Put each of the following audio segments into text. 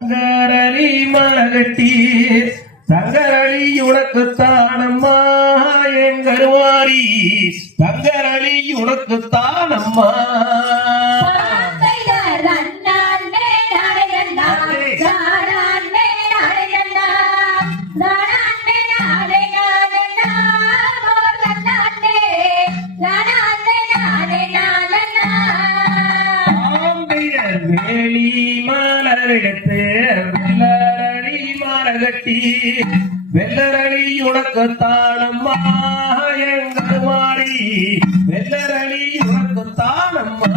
சங்கரளி மலகட்டி சங்கரளி உனக்குத்தானம்மா எங்கருவாரி சங்கரளி உனக்குத்தானம்மா வேலி மலரெடுத்து வெள்ளரளி மரகட்டி வெள்ளரளி உனக்குத்தானம்மா எங்கள் மாறி வெள்ளரளி உனக்குத்தானம்மா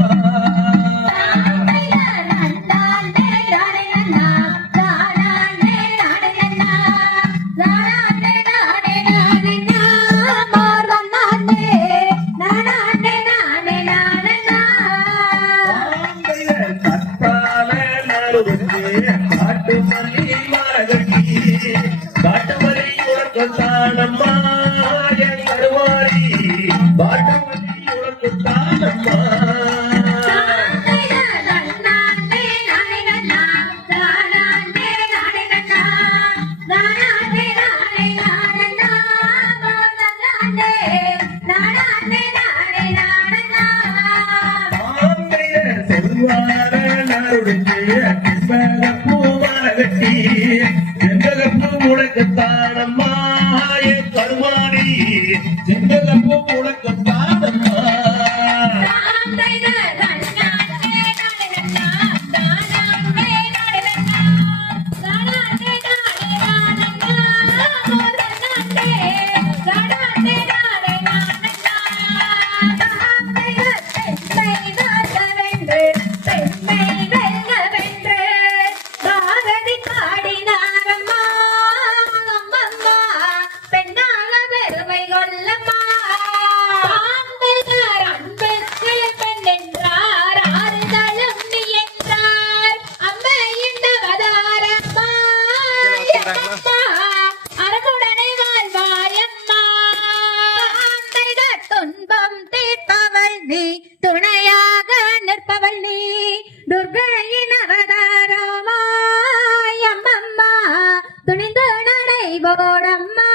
காட்டு மல்லி மரகட்டி காட்டு மல்லி உனக்குத்தானம்மா எங்கள் மாறி காட்டு மல்லி உனக்குத்தானம்மா செங்கலப்பு உனக்குத்தானம்மா என் கருமாரி செங்கலப்பு உனக்குத்தானம்மா அரமுடனே வாழ்வாயம்மா துன்பம் தீர்ப்பவள் நீ துணையாக நிற்பவள் நீ துர்கையின் அவதாரமாயம்மம்மா துணிந்து நடைபோடம்மா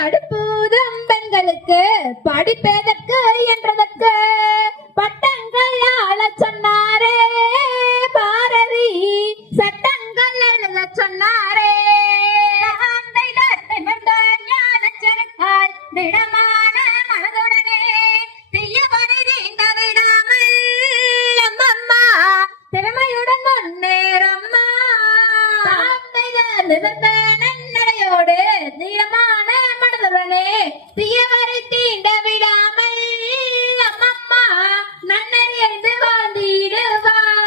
அடுப்பூதும் பெண்களுக்கு படிப்பதற்கு என்றதற்கு பட்டங்கள் ஆளச் சொன்னாரே பாரதி சட்டங்கள் எழுத சொன்னாரே திடமான மனதுடனே தீயவனை தீண்ட விடாமல் அம்மம்மா திறமையுடன் முன்னேறம்மா நிமிர்ந்த நன்னடையோடு தீரமான மனதுடனே தீயவரை தீண்ட விடாமல் அம்மம்மா நன்னறியந்து வாழ்ந்திடுவார்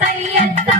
தையத்தோ